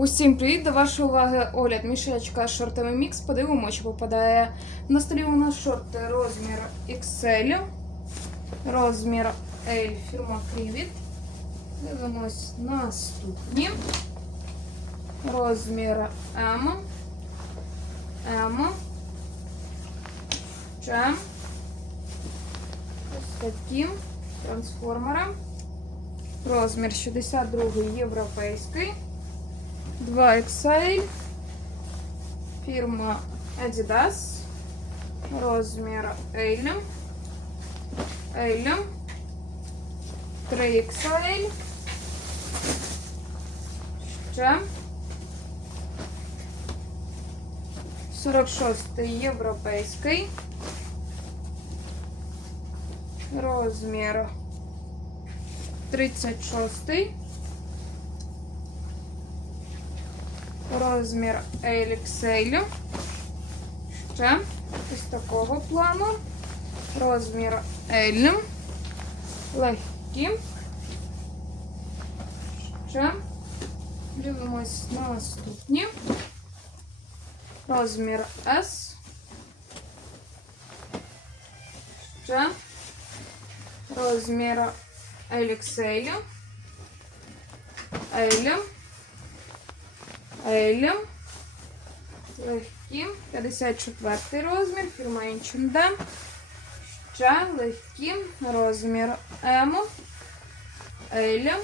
Усім привіт! До вашої уваги огляд мішечка з шортами мікс. Подивимо, чи попадає. На столі у нас шорти розмір XL, розмір L, фірма Крівіт. Дивимось наступні. Розмір M, M, Ч. Ось такі трансформери. Розмір 62 європейський. 2XL. Фірма Adidas. Розмір L. L. 3XL. Ще. 46 європейський. Розмір 36. Розмір LXL. Ще ось такого плану. Розмір L. Легкі. Ще. Дивимось на наступні. Розмір S. Ще. Розмір LXL. L. L. Легкі. 54 розмір. Фірма H&M. Ще легкі. Розмір M. L.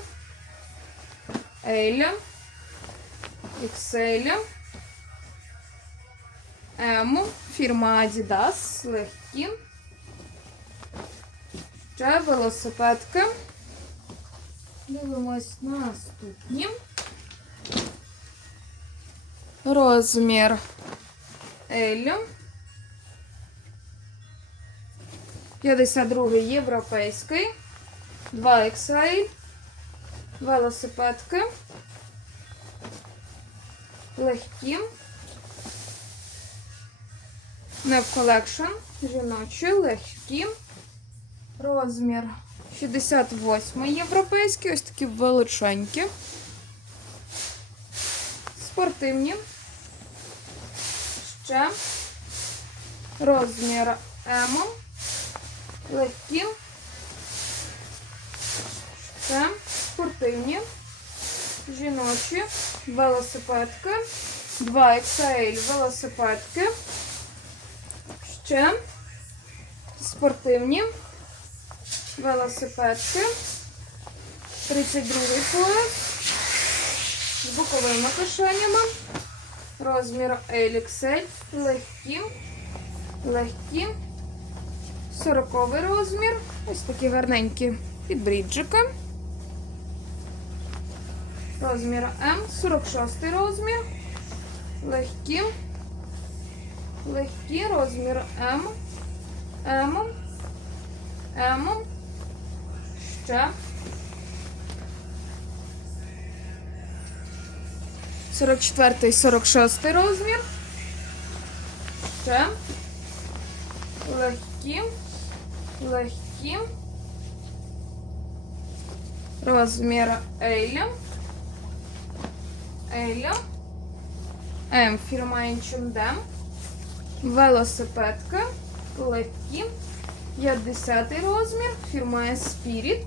L. XL. M. Фірма Adidas. Легкі. Ще велосипедки. Дивимось наступні. Розмір L. 52 європейський. 2XL. Велосипедки. Легкі. Не в колекшн. Жіночі, легкі. Розмір 68 європейський. Ось такі величенькі. Спортивні. Ще. Розмір М. Легкі. Ще. Спортивні. Жіночі. Велосипедки. 2XL велосипедки. Ще. Спортивні. Велосипедки. 32 пояс. З боковими кишенями. Розмір LXL. Легкі. Легкі. 40 розмір. Ось такі гарненькі підбріджики. Розмір М. 46 розмір. Легкі. Легкі. Розмір М. М. М. Ще. 44 46 розмір. Ще. Легкі. Легкі. Розмір L. L. М. Фірма H&M. Велосипедка. Легкі. 50 розмір. Фірма Spirit.